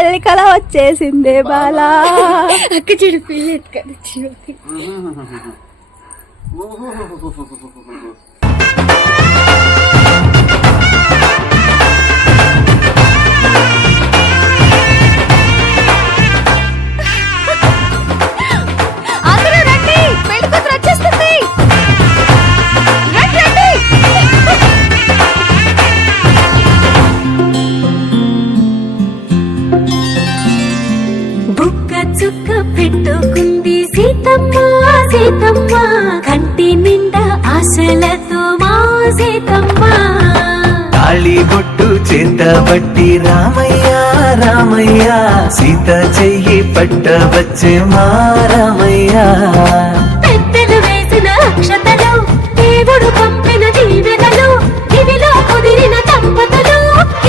పెళ్లి కళ వచ్చేసిందే బాలా. అక్క చెడు పెళ్లి ఎత్తుకొని పెట్టుకుంది సీతమ్మ సీతమ్మ కంటి నిండా ఆశలతో మా సీతమ్మ. తాళి బొట్టు చేతబట్టి రామయ్య రామయ్య సీత చెయ్యి పట్టవచ్చే మా రామయ్య. పెద్దలు వేసిన అక్షతలు దేవుడు పంపిన దీవెనలు ఇవిలో కుదిరిన దంపతులు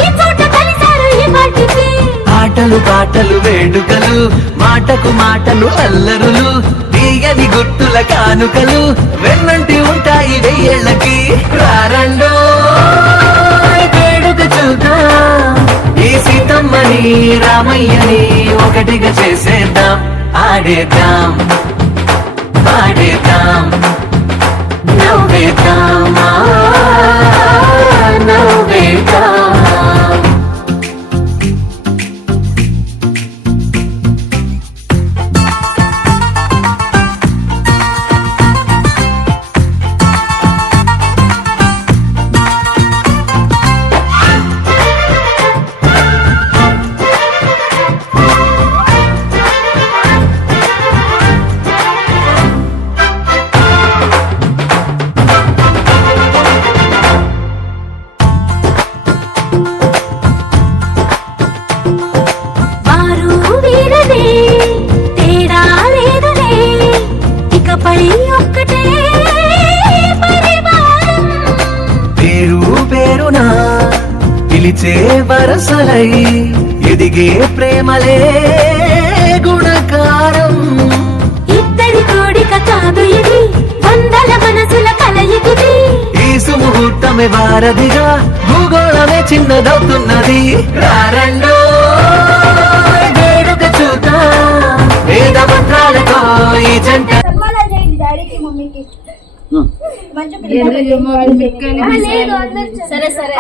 ఈ చోట కలిసారు ఈ వాటికి. ఆటలు పాటలు వేడుకలు మాటకు మాటలు అల్లరులు తీయని గుట్టుల కానుకలు వెన్నంటి ఉంటాయి వెయ్యేళ్ళకి. రారండో వేడుక చూద్దాం ఈ సీతమ్మని రామయ్యని ఒకటిగా చేసేద్దాం. ఆడేద్దాం పాడేద్దాం నవ్వేద్దాం నవ్వేద్దాం. పిలిచే వరసలై ఎదిగే ప్రేమలే గుణకారం. ఇద్దరి కోడిక కాదు ఇది వందల మనసుల కలయికిది. ఈ సుముహూర్తమే వారధిగా భూగోళమే చిన్నదవుతున్నది. రారండో వేడుక చూద్దాం వేద మంత్రాలతో ఈ జంట. డాడీకి మమ్మీకి సరే సరే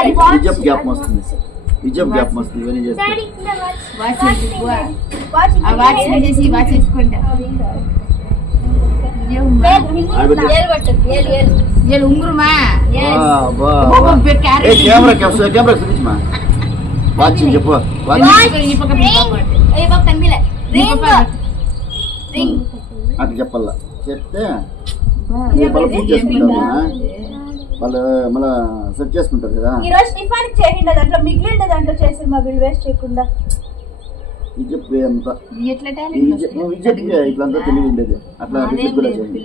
గ్యాప్ వస్తుంది ఇవన్నీ చేస్తాను. కెమెరా చూపించమా వాచ్ చెప్పు అట్లా చెప్పాలా చెప్తే పూజ చేసుకుంటారు వాళ్ళు మళ్ళా సెట్ చేసుకుంటారు కదా. ఈ రోజు టిఫిన్ చేయండి దాంట్లో మిగిలిన దాంట్లో చేసి మా బిల్ వేస్ట్ చేయకుండా. విజయ్ అంతా విజయ్ ఇట్లంతా తెలివి ఉండేది అట్లా కూడా చేయండి.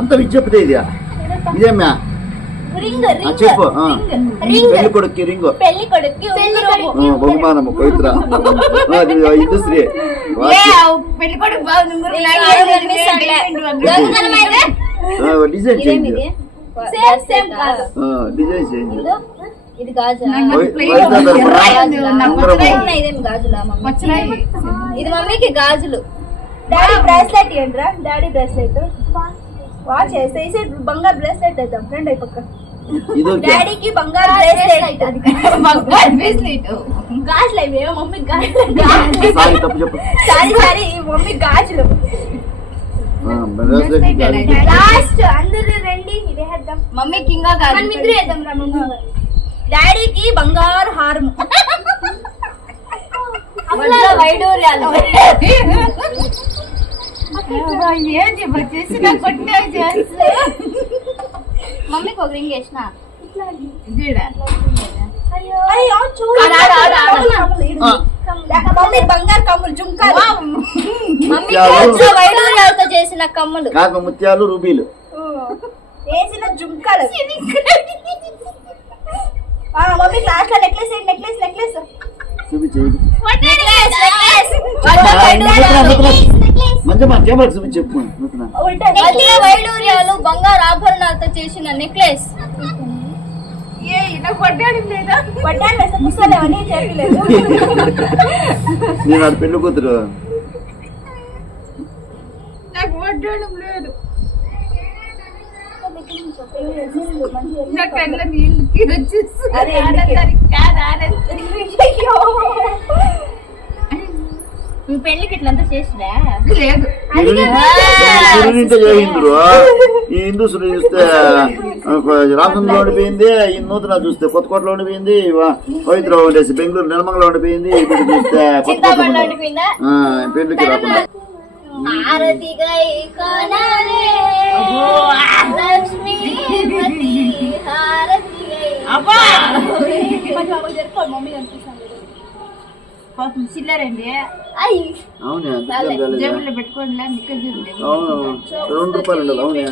అంత విజ్ఞప్తి ఇది ఇదేమ్మా చెప్పు. పెళ్లి కొడుక్కి రింగు బహుమానము పవిత్ర ఇండస్ట్రీ డిజైన్ చేయండి డిజైన్ చేయండి. ఇది మమ్మీకి గాజులు. డాడీ బ్రాస్లెట్ ఏంట్రా? డాడీ బ్రాస్లెట్ వాచ్ వేస్తే బంగారు బ్రాస్లెట్ వేద్దాం ఫ్రెండ్ అయిపోక. డాడీకి బంగారు బ్రాస్లెట్ గాజులు అవి మమ్మీ సారీ మమ్మీ గాజులు. లాస్ట్ అందరూ రండి ఇదే వేద్దాం. మమ్మీకి ఇంకా గాజులు ఇద్దరు వేద్దాం రా. మమ్మీ డాడీకి బంగారు హారం వైడూర్యాలు. మమ్మీకి ఒక రింగ్ వేసిన మమ్మీ బంగారు కమ్ములు జుంకాలు. మమ్మీ వైడూర్యాలతో చేసిన కమ్ములు కాక ముత్యాలు రూబీలు వేసిన జుంకాలు. మమ్మీ క్లాస్ లో నెక్లెస్ నెక్లెస్ నెక్లెస్ చూపించేది చెప్పు. వైడూర్యాలు బంగారు ఆభరణాలతో చేసిన నెక్లెస్. వడ్డాణం వేస్తే కూర్చోలేవని చెప్పలేదు. నేను ఆడ పెళ్లి కూతురు. నాకు వడ్డాణం లేదు. నా కళ్ళ నీళ్ళు వచ్చేసి అదే అయ్యో. మీ పెళ్ళికి ఇట్లంతా చేసినా లేదు. ఇంత చేయిండ్రు. ఈ హిందూసులు చూస్తే రామచంద్రలో ఉండిపోయింది, ఈ నూతన చూస్తే కొత్తకోటలో ఉండిపోయింది, పవిత్ర ఉండేసి బెంగళూరు నిర్మంగళలో ఉండిపోయింది, ఇప్పుడు చూస్తే చింతామణిలో ఉండిపోయిందా? పెళ్లికి రాకుండా హారతిగై కొనాలే లక్ష్మీపతి హారతిగై. అబ్బా జరుపుకో మమ్మీ కనిపిస్తాను. పాపం చిల్లరండి అవునా జేబులో పెట్టుకోండి అవును 2 రూపాయలు ఉండదు. అవునా